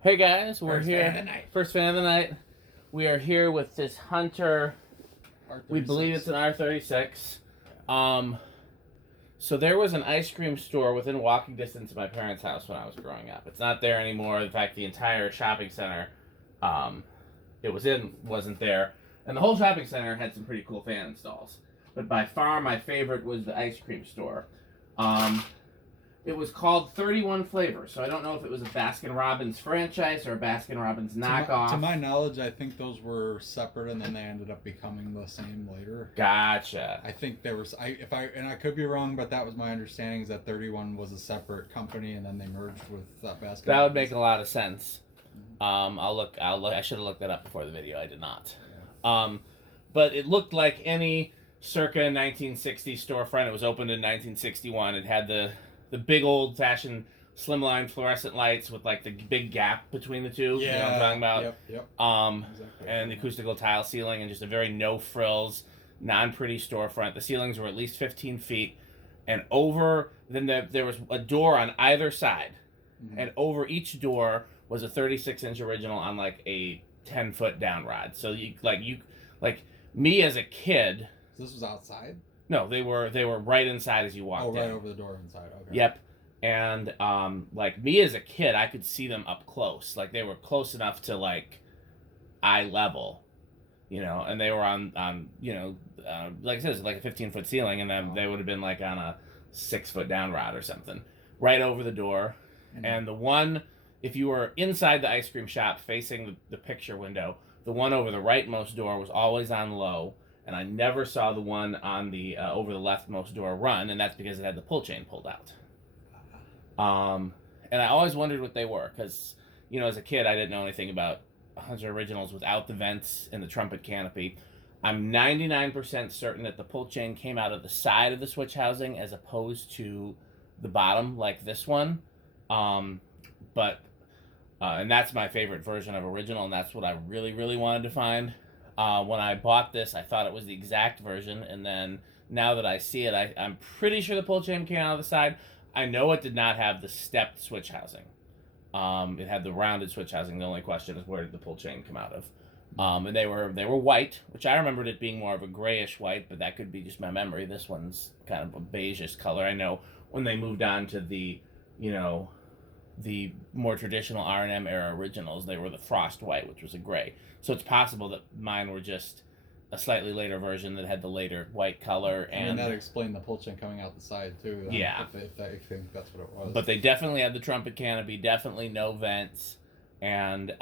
Hey guys, we're First here. fan of the night. First fan of the night. We are here with this Hunter. R-36. We believe it's an R-36. So there was an ice cream store within walking distance of my parents' house when I was growing up. It's not there anymore. In fact, the entire shopping center it was in wasn't there, and the whole shopping center had some pretty cool fan installs. But by far, my favorite was the ice cream store. It was called 31 Flavors, so I don't know if it was a Baskin-Robbins franchise or a Baskin-Robbins knockoff. To my knowledge, I think those were separate, and then they ended up becoming the same later. Gotcha. I think there was I could be wrong, but that was my understanding is that 31 was a separate company, and then they merged with Baskin. That would make a lot of sense. I'll look. I should have looked that up before the video. I did not. Yeah. But it looked like any circa 1960s storefront. It was opened in 1961. It had the big old-fashioned slimline fluorescent lights with like the big gap between the two. Yeah. You know what I'm talking about? Yep. Exactly. And the acoustical tile ceiling and just a very no-frills, non-pretty storefront. The ceilings were at least 15 feet. And there was a door on either side. Mm-hmm. And over each door was a 36-inch original on like a 10-foot down rod. So me as a kid. So this was outside? No, they were right inside as you walked in. Oh, right over the door inside. Okay. Yep. And like me as a kid, I could see them up close. Like they were close enough to like eye level, you know. And they were on like I said, it's like a 15-foot ceiling, and then they would have been like on a 6-foot down rod or something, right over the door. Mm-hmm. And the one, if you were inside the ice cream shop facing the picture window, the one over the rightmost door was always on low. And I never saw the one on the over the leftmost door run, and that's because it had the pull chain pulled out. And I always wondered what they were, because, you know, as a kid, I didn't know anything about Hunter Originals without the vents and the trumpet canopy. I'm 99% certain that the pull chain came out of the side of the switch housing as opposed to the bottom, like this one. And that's my favorite version of Original, and that's what I really, really wanted to find. When I bought this, I thought it was the exact version, and then now that I see it, I'm pretty sure the pull chain came out of the side. I know it did not have the stepped switch housing. It had the rounded switch housing. The only question is, where did the pull chain come out of? And they were white, which I remembered it being more of a grayish white, but that could be just my memory. This one's kind of a beigeish color. I know when they moved on to the more traditional R&M era originals, they were the frost white, which was a gray. So it's possible that mine were just a slightly later version that had the later white color. And that explained the pull chain coming out the side too. Yeah. If I think that's what it was. But they definitely had the trumpet canopy, definitely no vents. And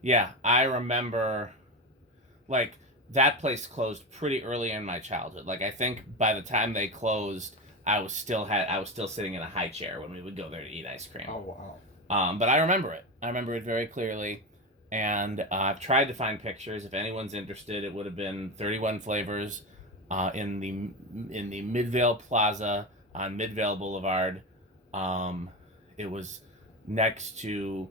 yeah, I remember like that place closed pretty early in my childhood. Like I think by the time they closed, I was still sitting in a high chair when we would go there to eat ice cream. Oh wow! But I remember it. I remember it very clearly, and I've tried to find pictures. If anyone's interested, it would have been 31 Flavors in the Midvale Plaza on Midvale Boulevard. It was next to.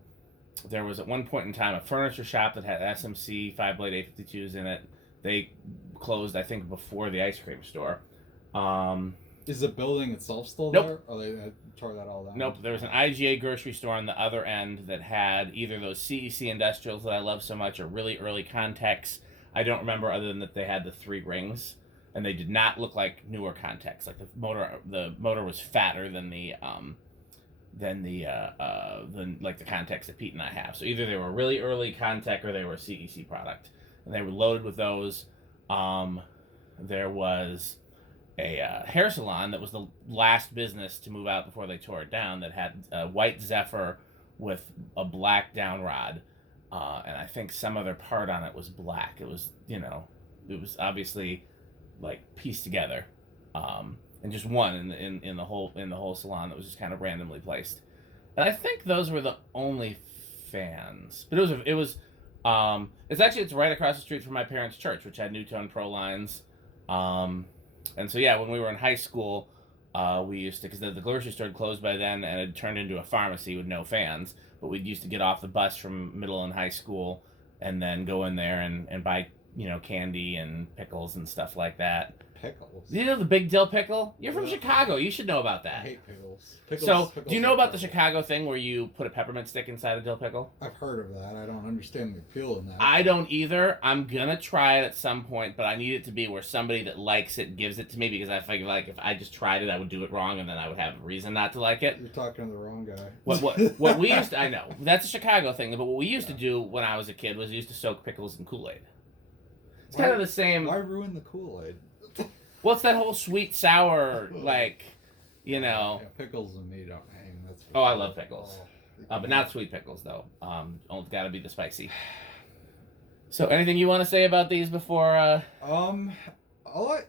There was at one point in time a furniture shop that had SMC 5-blade 852s in it. They closed, I think, before the ice cream store. Is the building itself still Nope. there? Or they tore that all down? Nope. There was an IGA grocery store on the other end that had either those CEC industrials that I love so much or really early Contex. I don't remember other than that they had the 3 rings, and they did not look like newer Contex. Like the motor was fatter than the Contex that Pete and I have. So either they were really early Contex or they were a CEC product, and they were loaded with those. There was a hair salon that was the last business to move out before they tore it down that had a white Zephyr with a black down rod, and I think some other part on it was black. It was, it was obviously like pieced together, and just one in the whole salon that was just kind of randomly placed. And I think those were the only fans. But it's right across the street from my parents' church, which had Newtone Pro lines. And so, yeah, when we were in high school, we used to, because the grocery store had closed by then and it turned into a pharmacy with no fans, but we used to get off the bus from middle and high school and then go in there and buy, candy and pickles and stuff like that. pickles. You know the big dill pickle? You're from Yeah. Chicago. You should know about I that. hate pickles. So, Pickles do you know are about the terrible. Chicago thing where you put a peppermint stick inside a dill pickle? I've heard of that. I don't understand the appeal in that. I don't either. I'm gonna try it at some point, but I need it to be where somebody that likes it gives it to me, because I figure like if I just tried it, I would do it wrong, and then I would have a reason not to like it. You're talking to the wrong guy. What we used to, I know that's a Chicago thing, but what we used to do when I was a kid was we used to soak pickles in Kool-Aid. It's kind of the same. Why ruin the Kool-Aid? Well, it's that whole sweet sour, like, you know. Yeah, pickles and me don't hang. That's for Oh, I sure. love pickles. Oh. But not sweet pickles, though. Only got to be the spicy. So, anything you want to say about these before?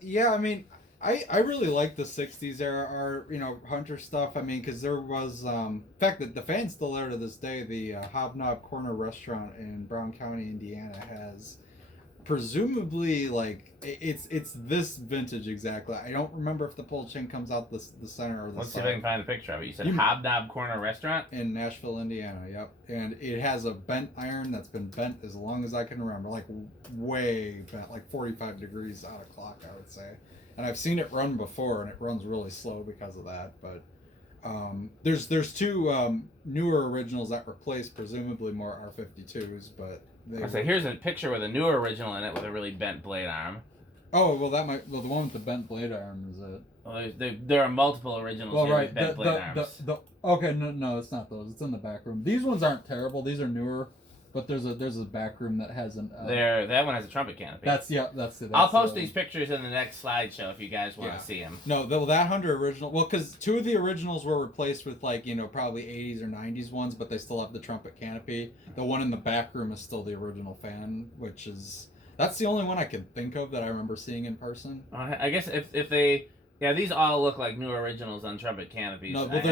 Yeah, I mean, I really like the '60s era, Hunter stuff. I mean, because there was, in fact, the fan's still there to this day. The Hobnob Corner Restaurant in Brown County, Indiana, has presumably it's this vintage exactly. I don't remember if the pull chain comes out the center or the Let's see side. if I can find a picture of it. You said Hobnob Corner Restaurant? In Nashville, Indiana. Yep, and it has a bent iron that's been bent as long as I can remember, like way bent, like 45 degrees out of clock, I would say. And I've seen it run before, and it runs really slow because of that. But there's two newer originals that replace presumably more R-52s, but So here's a picture with a newer original in it with a really bent blade arm. Oh, well, the one with the bent blade arm is it. Well, there are multiple originals here with bent blade arms. Okay, no, it's not those. It's in the back room. These ones aren't terrible. These are newer, but there's a back room that has an. That one has a trumpet canopy. That's I'll post these pictures in the next slideshow if you guys want to see them. No, that Hunter original. Well, because two of the originals were replaced with probably 80s or 90s ones, but they still have the trumpet canopy. The one in the back room is still the original fan, which is that's the only one I can think of that I remember seeing in person. I guess if they. Yeah, these all look like new originals on trumpet canopies. No, but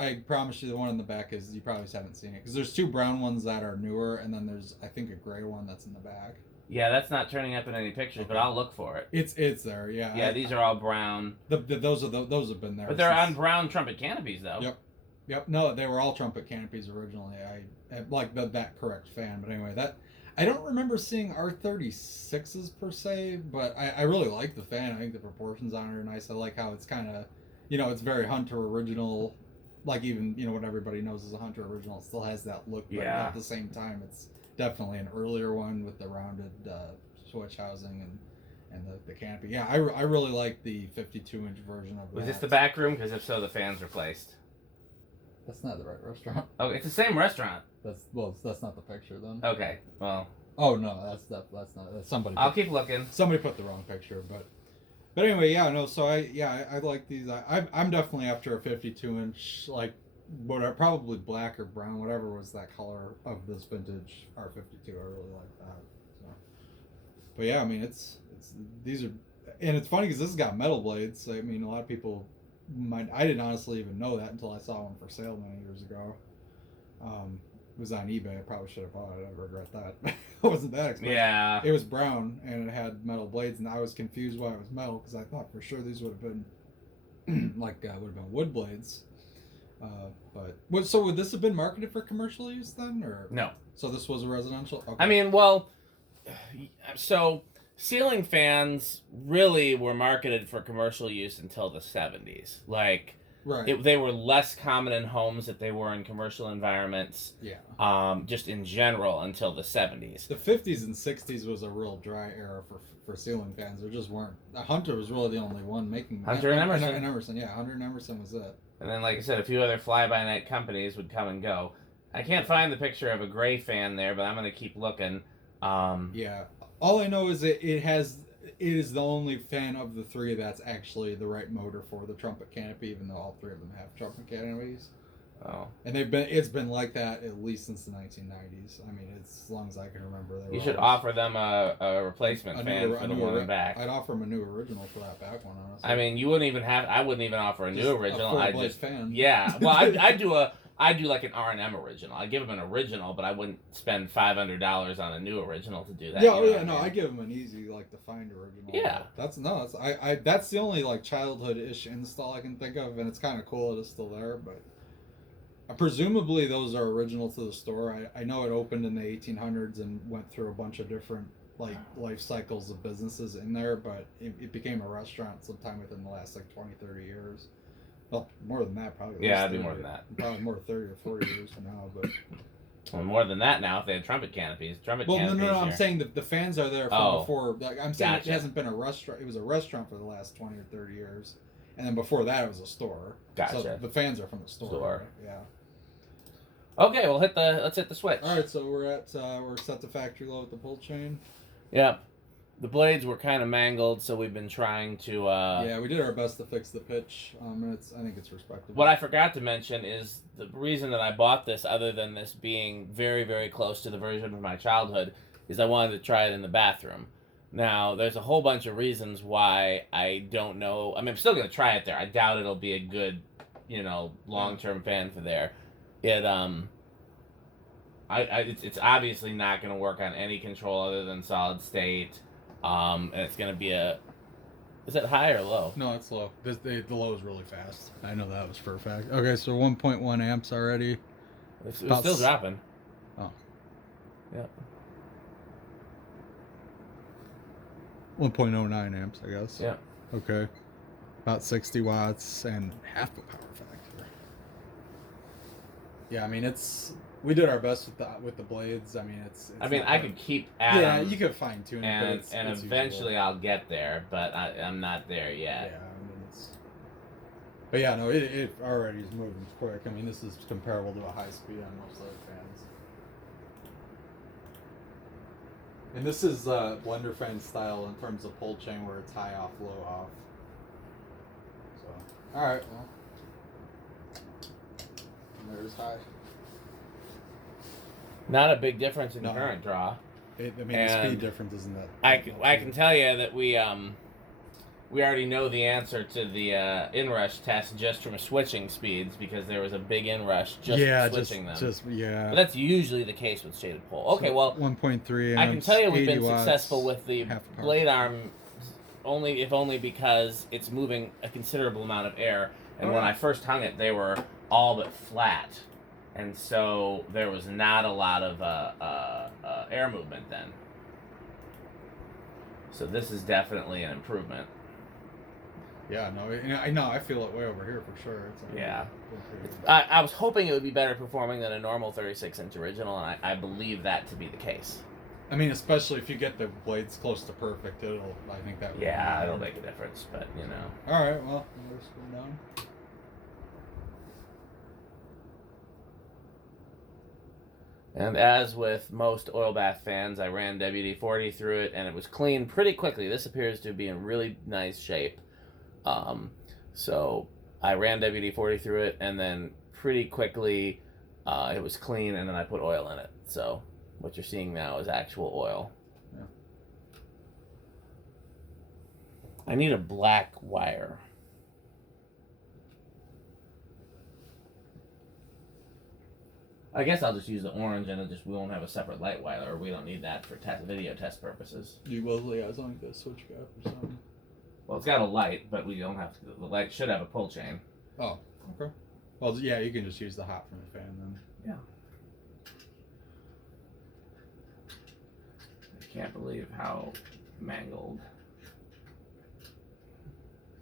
I promise you, the one in the back is you probably haven't seen it because there's two brown ones that are newer, and then there's I think a gray one that's in the back. Yeah, that's not turning up in any pictures, but I'll look for it. It's there, yeah. Yeah, these are all brown. Those have been there. But they're on brown trumpet canopies, though. Yep. No, they were all trumpet canopies originally. I like that correct fan, but anyway, I don't remember seeing R-36s per se, but I really like the fan. I think the proportions on it are nice. I like how it's kind of, it's very Hunter original. Like even, what everybody knows is a Hunter original. It still has that look, but at the same time, it's definitely an earlier one with the rounded switch housing and the canopy. Yeah, I really like the 52-inch version of that. Was this the back room? Because if so, the fan's replaced. That's not the right restaurant. Oh, it's the same restaurant. That's not the picture then. Okay, well. Oh no, that's not. That's somebody. I'll keep looking. Somebody put the wrong picture, but anyway, yeah, no. So I like these. I'm definitely after a 52-inch, like whatever, probably black or brown, whatever was that color of this vintage R-52. I really like that. So. But yeah, I mean these are, and it's funny because this has got metal blades. I mean, a lot of people. I didn't honestly even know that until I saw one for sale many years ago. It was on eBay. I probably should have bought it. I regret that. It wasn't that expensive. Yeah. It was brown and it had metal blades, and I was confused why it was metal because I thought for sure these would have been would have been wood blades. So would this have been marketed for commercial use then, or no? So this was a residential. Okay. I mean, well, so. Ceiling fans really were marketed for commercial use until the 70s. Like, right. They were less common in homes than they were in commercial environments. Yeah. Just in general until the 70s. The 50s and 60s was a real dry era for ceiling fans. There just weren't. Hunter was really the only one making. Hunter and Emerson. And Emerson, yeah. Hunter and Emerson was it. And then, like I said, a few other fly-by-night companies would come and go. I can't find the picture of a gray fan there, but I'm going to keep looking. Yeah. All I know is it is the only fan of the three that's actually the right motor for the trumpet canopy, even though all three of them have trumpet canopies. Oh. And it's been like that at least since the 1990s. I mean, it's as long as I can remember. You should offer them a replacement fan for the one in the back. I'd offer them a new original for that back one, honestly. I mean, I wouldn't even offer a new original. A full-blade fan. Yeah. Well, I do like an R&M original. I'd give them an original, but I wouldn't spend $500 on a new original to do that. I give them an easy to find original. Yeah. That's the only childhood-ish install I can think of, and it's kind of cool that it's still there. But presumably those are original to the store. I know it opened in the 1800s and went through a bunch of different life cycles of businesses in there, but it became a restaurant sometime within the last like 20, 30 years. Well, more than that probably. Yeah, it'd be more than that. Probably more 30 or 40 years from now, but. Well, more than that now if they had trumpet canopies. No. I'm saying that the fans are there from before. Like, I'm saying Gotcha. it hasn't been a restaurant. It was a restaurant for the last 20 or 30 years, and then before that it was a store. Gotcha. So the fans are from the store. Right? Yeah. Okay, let's hit the switch. All right, so we're set to factory load with the pull chain. Yep. The blades were kind of mangled, so we've been trying to. Yeah, we did our best to fix the pitch. And I think it's respectable. What I forgot to mention is the reason that I bought this, other than this being very, very close to the version of my childhood, is I wanted to try it in the bathroom. Now, there's a whole bunch of reasons why I don't know. I mean, I'm still going to try it there. I doubt it'll be a good, long-term fan for there. It's obviously not going to work on any control other than solid state. And it's going to be is it high or low? No, it's low. The low is really fast. I know that was for a fact. Okay, so 1.1 amps already. It's still dropping. Oh. Yep. 1.09 amps, I guess. Yeah. Okay. About 60 watts and half the power factor. Yeah, I mean we did our best with the blades. I mean it's I could keep adding. Yeah, you could fine tune it, and it's eventually usable. I'll get there, but I'm not there yet. Yeah, I mean but yeah, no, it already is moving quick. I mean, this is comparable to a high speed on most other fans. And this is blender fan style in terms of pull chain, where it's high off, low off. So, all right, well, and there's high. Not a big difference in current draw. The speed difference isn't that. I can tell you that we already know the answer to the inrush test just from switching speeds, because there was a big inrush just switching them. But that's usually the case with shaded pole. Okay, well, 1.3 amps, I can tell you we've been watts, successful with the blade arm, only because it's moving a considerable amount of air. And when I first hung it, they were all but flat. And so there was not a lot of air movement then. So this is definitely an improvement. Yeah, no, I know. I feel it way over here for sure. I was hoping it would be better performing than a normal 36-inch original, and I believe that to be the case. I mean, especially if you get the blades close to perfect, I think that would it'll make a difference, but All right, well, we're screwing down. And as with most oil bath fans, I ran WD-40 through it, and it was clean pretty quickly. This appears to be in really nice shape. So I ran WD-40 through it, and then pretty quickly it was clean, and then I put oil in it. So what you're seeing now is actual oil. Yeah. I need a black wire. I guess I'll just use the orange, and we won't have a separate light wire, or we don't need that for video test purposes. You will, yeah, as long as you get a switch gap or something. Well, it's got a light, but we don't have to. The light should have a pull chain. Oh, okay. Well, yeah, you can just use the hot from the fan then. Yeah. I can't believe how mangled.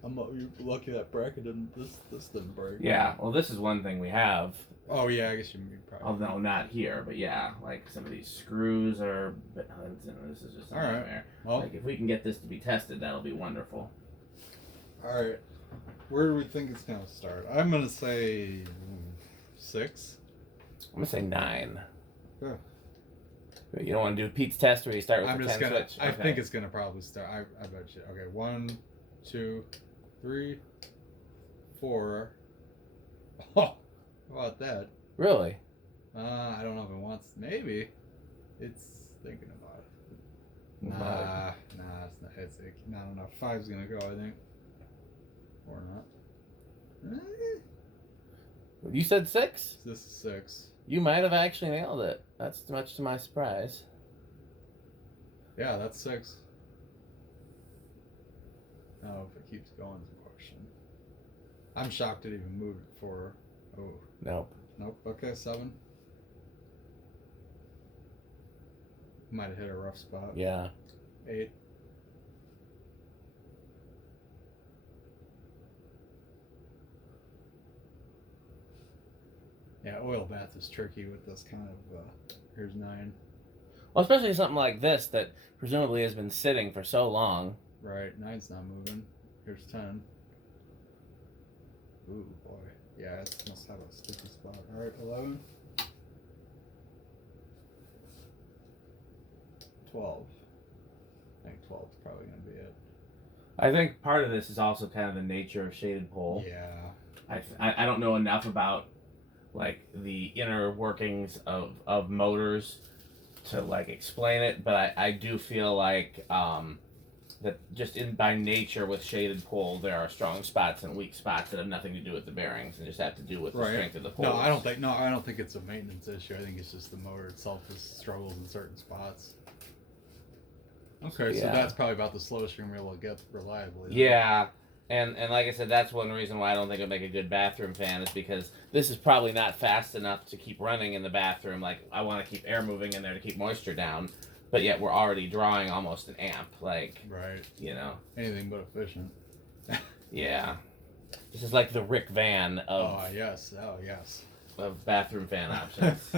You're lucky that bracket didn't. This didn't break. Yeah. Well, this is one thing we have. Oh yeah, I guess you probably. Although not here, but yeah, like some of these screws are. This is just a nightmare. Well, like if we can get this to be tested, that'll be wonderful. All right. Where do we think it's gonna start? I'm gonna say 6. I'm gonna say 9. Yeah. You don't want to do Pete's test where you start with I'm the just 10 gonna. switch? I think it's gonna probably start. I bet you. Okay, 1, 2, 3, 4. Oh, how about that? Really? I don't know if it wants. Maybe. It's thinking about it. Nah, it's not. It's not enough. 5's gonna go, I think. Or not. You said 6? This is 6. You might have actually nailed it. That's much to my surprise. Yeah, that's 6. Now, if it keeps going, is a question. I'm shocked it even moved before. Oh. Nope. Nope. Okay, 7. Might have hit a rough spot. Yeah. 8. Yeah, oil bath is tricky with this kind of. Here's 9. Well, especially something like this that presumably has been sitting for so long. Right, 9's not moving. Here's 10. Ooh, boy. Yeah, it must have a sticky spot. Alright, 11. 12. I think 12 is probably going to be it. I think part of this is also kind of the nature of shaded pole. Yeah. I don't know enough about like the inner workings of motors to like explain it, but I do feel like that just by nature with shaded pole there are strong spots and weak spots that have nothing to do with the bearings and just have to do with the strength of the pole. No, I don't think it's a maintenance issue. I think it's just the motor itself has struggles in certain spots. Okay, so that's probably about the slowest you're gonna be able to get reliably. Yeah. And like I said, that's one reason why I don't think it'll make a good bathroom fan is because this is probably not fast enough to keep running in the bathroom. Like, I want to keep air moving in there to keep moisture down, but yet we're already drawing almost an amp. Like, right. You know. Anything but efficient. Yeah. This is like the Rick Van of... Oh, yes. Oh, yes. Of bathroom fan options.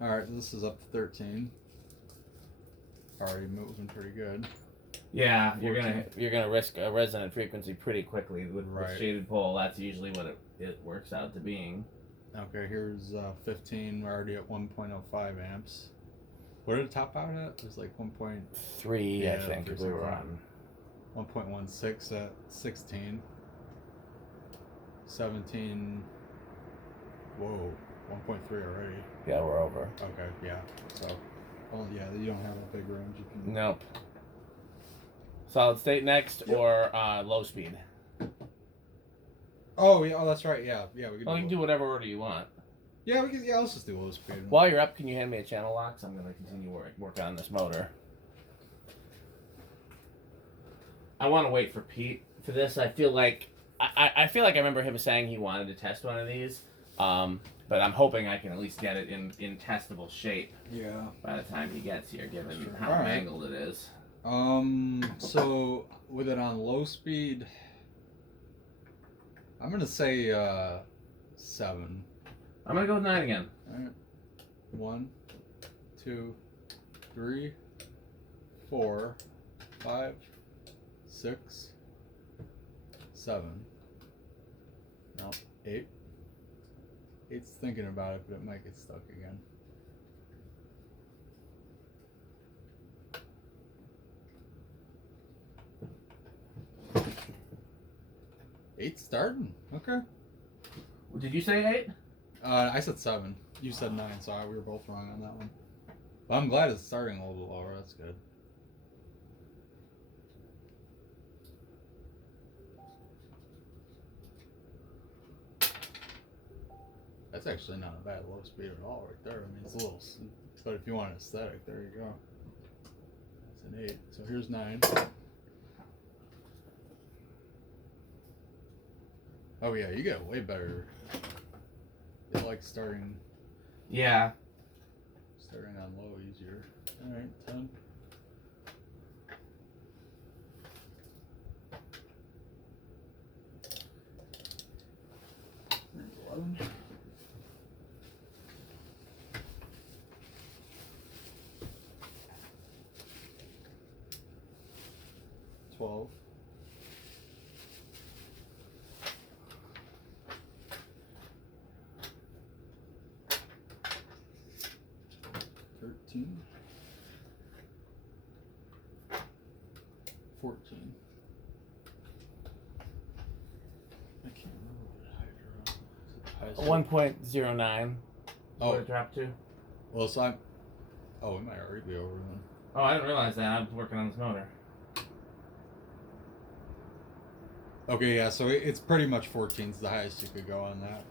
Alright, this is up to 13. Already moving pretty good. Yeah, you're gonna risk a resonant frequency pretty quickly with shaded pole. That's usually what it works out to being. Okay, here's 15. We're already at 1.05 amps. What did it top out at? It was like 1.3. I think we were on 1.16 at 16. 17. Whoa, 1.3 already. Yeah, we're over. Okay, yeah. So, yeah, you don't have a big range. You can... Nope. Solid state next, or low speed? Oh, yeah, that's right, yeah. We can you can do whatever order you want. Yeah, let's just do low speed. While you're up, can you hand me a channel lock? So I'm going to continue work on this motor. I want to wait for Pete for this. I feel like I remember him saying he wanted to test one of these, but I'm hoping I can at least get it in testable shape. Yeah. By the time he gets here, given how mangled it is. So with it on low speed, I'm gonna say 7. I'm gonna go with 9 again. All right. 1, 2, 3, 4, 5, 6, 7. No, 8. 8's thinking about it, but it might get stuck again. Eight's starting. Okay. Did you say 8? I said 7. You said 9, so we were both wrong on that one. But I'm glad it's starting a little bit lower. That's good. That's actually not a bad low speed at all right there. I mean, it's a little... But if you want an aesthetic, there you go. That's an 8. So here's 9. Oh yeah, you get way better. It's like starting. Yeah. Starting on low easier. All right, 10. There's 11. 12. 13. 14. I can't remember what hydro. 1.09. Oh, What it dropped to? well, so I'm. Oh, it might already be over then. Oh, I didn't realize that. I was working on this motor. Okay, yeah, so it's pretty much 14 is the highest you could go on that.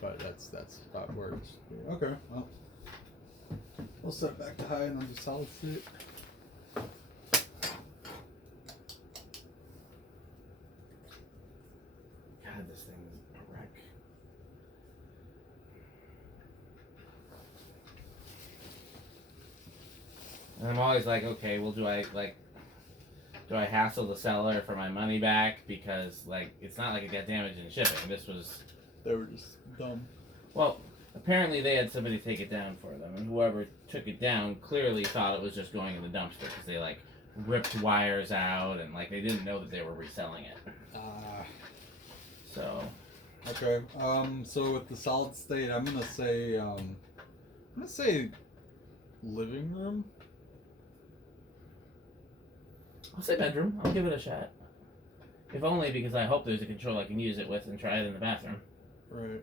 But that's about where it's. Okay, well. We'll set it back to high and I'll do solid state. God, this thing is a wreck. And I'm always like, okay, well, do I hassle the seller for my money back? Because, like, it's not like it got damaged in shipping. This was... They were just dumb. Well, apparently they had somebody take it down for them, and whoever took it down clearly thought it was just going in the dumpster because they, like, ripped wires out and, like, they didn't know that they were reselling it. So... Okay, so with the solid state, I'm gonna say living room. I'll say bedroom. I'll give it a shot. If only because I hope there's a control I can use it with and try it in the bathroom. Right.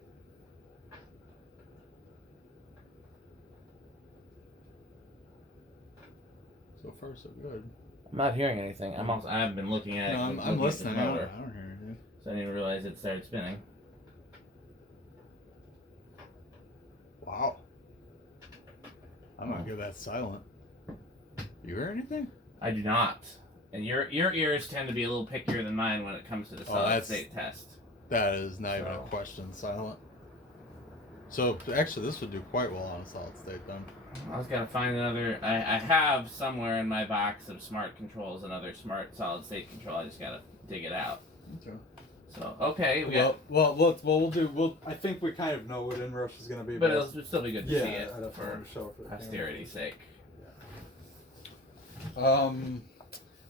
So far, so good. I'm not hearing anything. I've been looking at it. I'm listening. I don't Motor, hear anything. so I didn't even realize it started spinning. Wow. I'm gonna get that silent. You hear anything? I do not. And your ears tend to be a little pickier than mine when it comes to the solid state test. That is not even a question. Silent. So actually, this would do quite well on a solid state then. I was gonna find another. I have somewhere in my box of smart controls another smart solid state control. I just gotta dig it out. Okay. So okay, I think we kind of know what inrush is gonna be, but it'll still be good to see it I for posterity's sake. I'm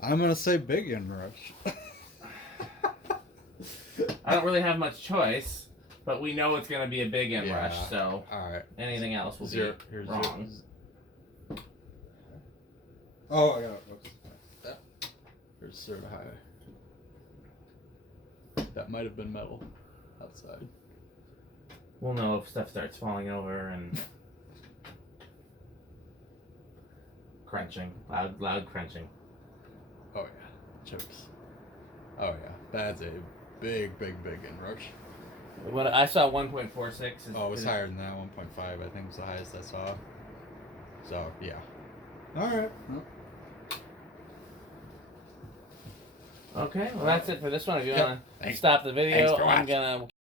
gonna say big inrush. I don't really have much choice, but we know it's gonna be a big inrush. So all right, anything else will be wrong. Oh, I got it. That. Here's zero to high. That might have been metal outside. We'll know if stuff starts falling over and crunching, loud crunching. Oh yeah, chips. Oh yeah, that's a big inrush. What I saw 1.46. Oh, it was higher than that. 1.5, I think, was the highest I saw. So yeah. All right. Okay, well that's it for this one. If you want to stop the video, I'm gonna